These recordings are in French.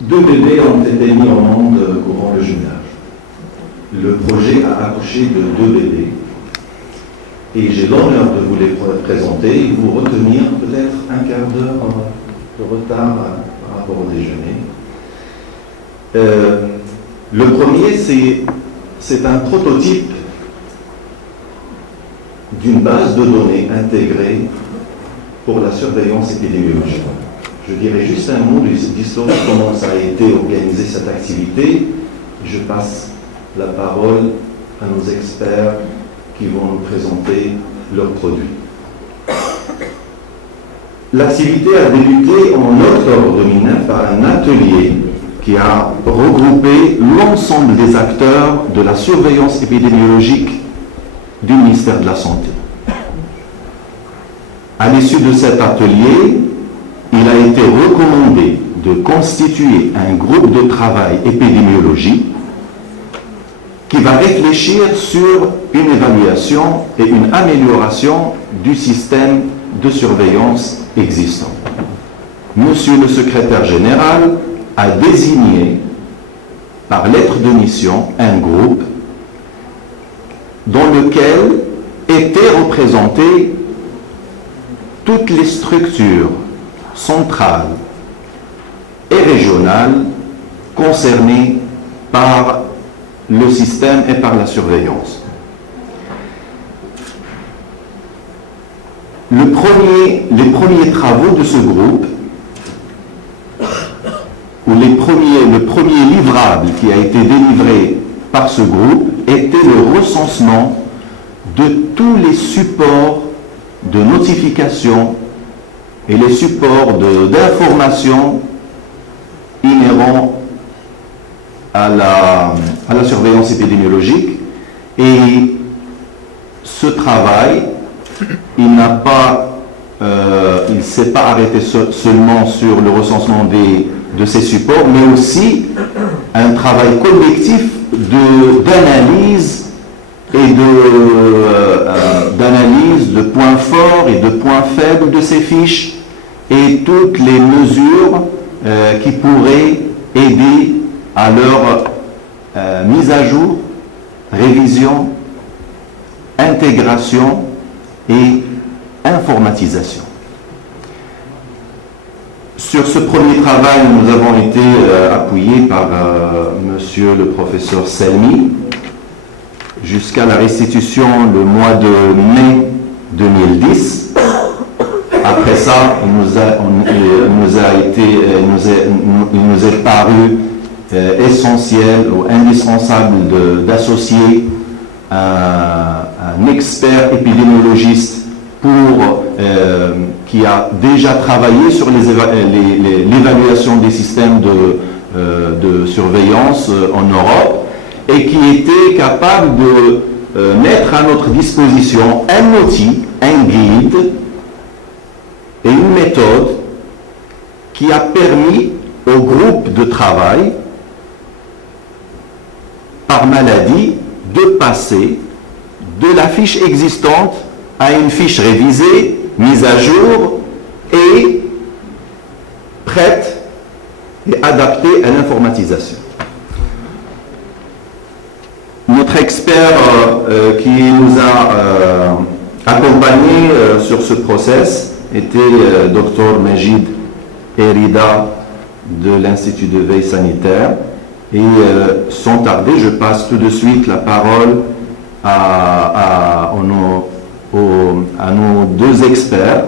2 bébés ont été mis au monde courant le jumelage. Le projet a accouché de 2 bébés. Et j'ai l'honneur de vous les présenter et vous retenir peut-être un quart d'heure de retard par rapport au déjeuner. Le premier, c'est un prototype d'une base de données intégrée pour la surveillance épidémiologique. Je dirais juste un mot d'histoire de comment ça a été organisé cette activité. Je passe la parole à nos experts qui vont nous présenter leurs produits. L'activité a débuté en octobre 2009 par un atelier qui a regroupé l'ensemble des acteurs de la surveillance épidémiologique du ministère de la Santé. À l'issue de cet atelier, il a été recommandé de constituer un groupe de travail épidémiologique qui va réfléchir sur une évaluation et une amélioration du système de surveillance existant. Monsieur le secrétaire général a désigné par lettre de mission un groupe dans lequel étaient représentées toutes les structures centrales et régionales concernées par le système et par la surveillance. Les premiers travaux de ce groupe, ou le premier livrable qui a été délivré par ce groupe, était le recensement de tous les supports de notification et les supports d'information inhérents à la surveillance épidémiologique. Et ce travail, il ne s'est pas arrêté seulement sur le recensement de ces supports, mais aussi un travail collectif d'analyse et d'analyse de points forts et de points faibles de ces fiches et toutes les mesures qui pourraient aider à leur mise à jour, révision, intégration et informatisation. Sur ce premier travail, nous avons été appuyés par monsieur le professeur Selmi jusqu'à la restitution le mois de mai 2010. Après ça, il nous est paru essentiel ou indispensable d'associer un expert épidémiologiste qui a déjà travaillé sur l'évaluation des systèmes de surveillance en Europe et qui était capable de mettre à notre disposition un outil, un guide et une méthode qui a permis au groupe de travail par maladie de passer de la fiche existante à une fiche révisée, mise à jour et prête et adaptée à l'informatisation. Notre expert qui nous a accompagnés sur ce process était Dr Majid Erida de l'Institut de veille sanitaire. Et sans tarder, je passe tout de suite la parole à nos deux experts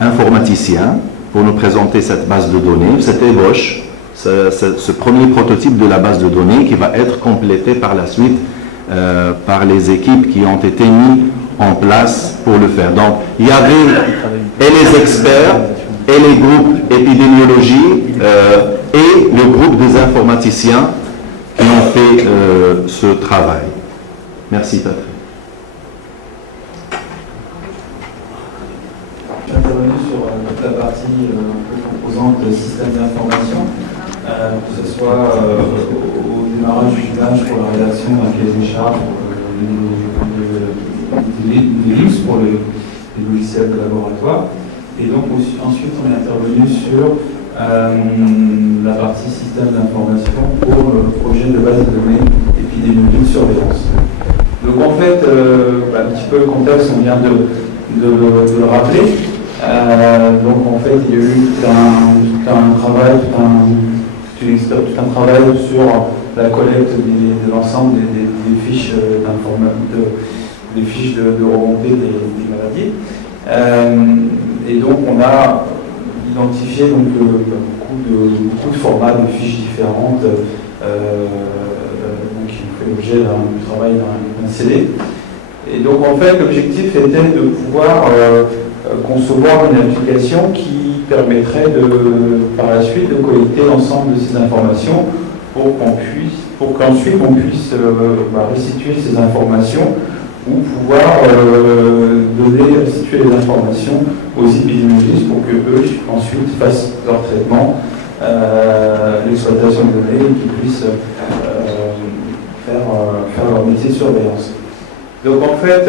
informaticiens pour nous présenter cette base de données, cette ébauche, ce premier prototype de la base de données qui va être complété par la suite par les équipes qui ont été mises en place pour le faire. Donc, il y avait et les experts, et les groupes épidémiologie, et le groupe des informaticiens qui ont fait ce travail. Merci, Patrick. Intervenu sur toute la partie composante système d'information, que ce soit au démarrage du jumelage pour la rédaction d'un cahier des charges, des listes pour les logiciels de laboratoire. Et donc ensuite on est intervenu sur la partie système d'information pour le projet de base de données épidémiologique de surveillance. Donc en fait, un petit peu le contexte, on vient de le rappeler. Donc en fait, il y a eu tout un travail, tout un travail sur la collecte de l'ensemble des fiches des fiches de remontée des maladies. Et donc on a identifié donc, beaucoup de formats de fiches différentes qui ont fait l'objet du travail d'un CD. Et donc en fait l'objectif était de pouvoir concevoir une application qui permettrait par la suite de collecter l'ensemble de ces informations pour qu'ensuite on puisse restituer ces informations ou pouvoir restituer les informations aux épidémiologistes pour que eux ensuite fassent leur traitement, l'exploitation de données et qu'ils puissent faire leur métier de surveillance. Donc en fait,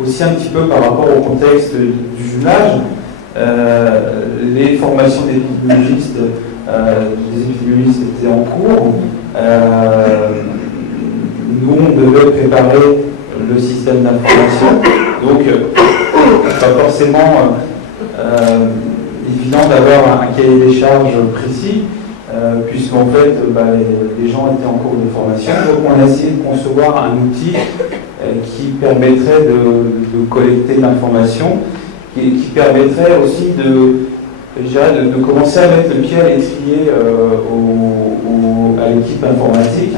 aussi un petit peu par rapport au contexte du jumelage, les formations des épidémiologistes étaient en cours. Nous, on devait préparer le système d'information, donc pas forcément évident d'avoir un cahier des charges précis, puisqu'en fait les gens étaient en cours de formation. Donc on a essayé de concevoir un outil qui permettrait de collecter l'information et qui permettrait aussi de commencer à mettre le pied à l'étrier à l'équipe informatique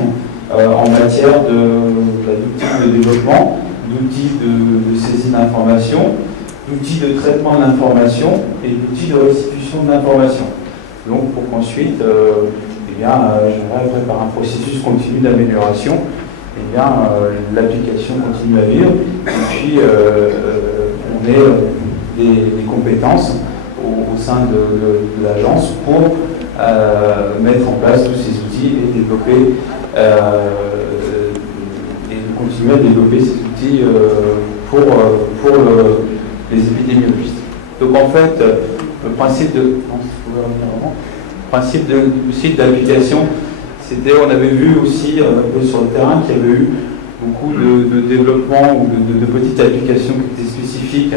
en matière d'outils de développement, d'outils de saisie d'information, d'outils de traitement de l'information et d'outils de restitution de l'information. Donc pour qu'ensuite, par un processus continu d'amélioration, l'application continue à vivre et puis on ait des compétences au sein de l'agence pour mettre en place tous ces outils et développer continuer à développer ces outils pour les épidémiologistes. Donc en fait, le principe du site d'application, c'était, on avait vu aussi un peu sur le terrain qu'il y avait eu beaucoup de développement ou de petites applications qui étaient spécifiques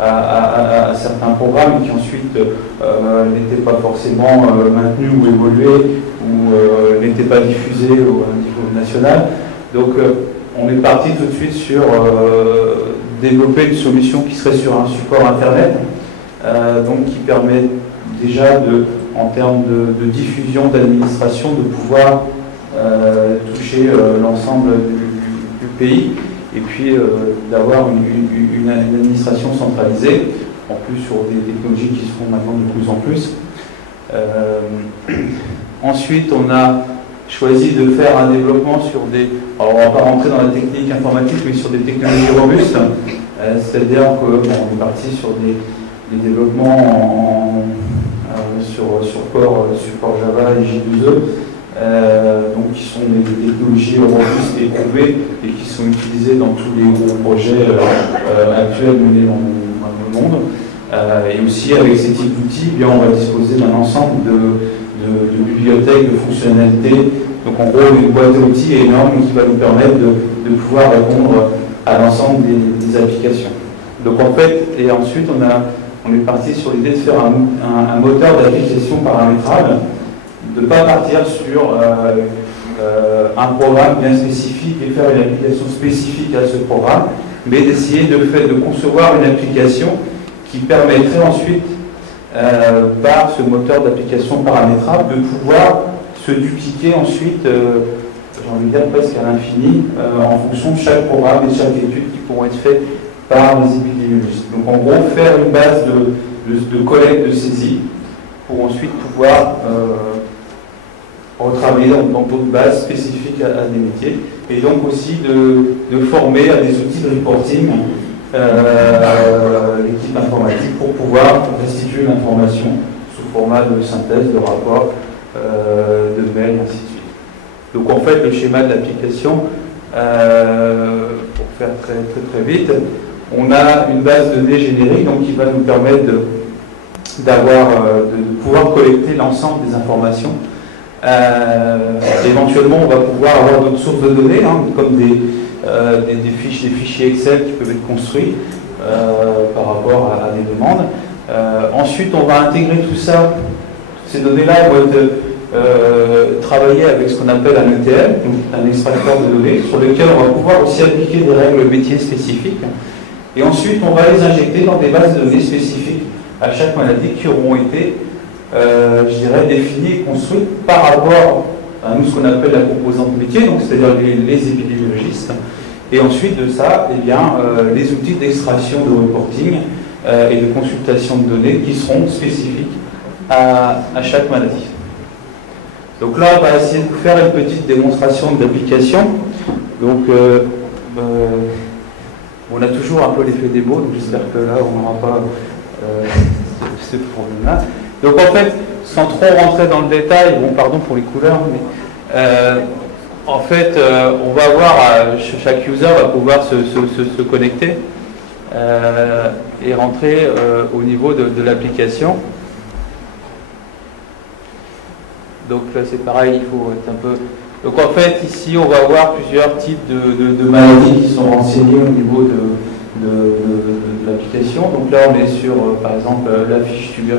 à certains programmes et qui ensuite n'étaient pas forcément maintenus ou évolués ou n'étaient pas diffusés au niveau national. Donc on est parti tout de suite sur développer une solution qui serait sur un support internet, donc qui permet déjà en termes de diffusion, d'administration, de pouvoir toucher l'ensemble du pays et puis d'avoir une administration centralisée, en plus sur des technologies qui se font maintenant de plus en plus. Ensuite, on a choisi de faire un développement sur alors on ne va pas rentrer dans la technique informatique, mais sur des technologies robustes, c'est-à-dire qu'on est parti sur des développements support Java et J2E, donc qui sont des technologies robustes et éprouvées et qui sont utilisées dans tous les gros projets actuels menés dans le monde. Et aussi avec ces types d'outils, on va disposer d'un ensemble de bibliothèques, de fonctionnalités. Donc en gros, une boîte d'outils énorme qui va nous permettre de pouvoir répondre à l'ensemble des applications. Donc en fait, et ensuite on est parti sur l'idée de faire un moteur d'application paramétrable, de ne pas partir sur un programme bien spécifique et faire une application spécifique à ce programme, mais d'essayer de concevoir une application qui permettrait ensuite, par ce moteur d'application paramétrable, de pouvoir se dupliquer ensuite, j'ai envie de dire presque à l'infini, en fonction de chaque programme et de chaque étude qui pourront être faites par les épidémiologistes. Donc en gros, faire une base de collecte de saisie pour ensuite pouvoir retravailler dans d'autres bases spécifiques à des métiers, et donc aussi de former à des outils de reporting l'équipe informatique pour pouvoir restituer l'information sous format de synthèse, de rapport, de mail, ainsi de suite. Donc en fait, le schéma de l'application, pour faire très vite, on a une base de données générique donc, qui va nous permettre de pouvoir collecter l'ensemble des informations. Éventuellement, on va pouvoir avoir d'autres sources de données, hein, comme des fichiers Excel qui peuvent être construits par rapport à des demandes. Ensuite, on va intégrer tout ça. Ces données-là vont être travaillées avec ce qu'on appelle un ETL, donc un extracteur de données, sur lequel on va pouvoir aussi appliquer des règles métiers spécifiques. Et ensuite, on va les injecter dans des bases de données spécifiques à chaque maladie qui auront été, je dirais, définies et construites par rapport à nous, ce qu'on appelle la composante métier, donc c'est-à-dire les épidémiologistes. Et ensuite de ça, eh bien, les outils d'extraction de reporting et de consultation de données qui seront spécifiques à chaque maladie. Donc là, on va essayer de vous faire une petite démonstration d'application. Donc, on a toujours un peu l'effet des mots, donc j'espère que là, on n'aura pas ce problème-là. Donc en fait, sans trop rentrer dans le détail, bon, pardon pour les couleurs, mais en fait, on va avoir, chaque user va pouvoir se connecter et rentrer au niveau de l'application. Donc là, c'est pareil, il faut être un peu... Donc en fait, ici, on va avoir plusieurs types de maladies qui sont renseignées au niveau de l'application. Donc là, on est sur, par exemple, la fiche tuberculose.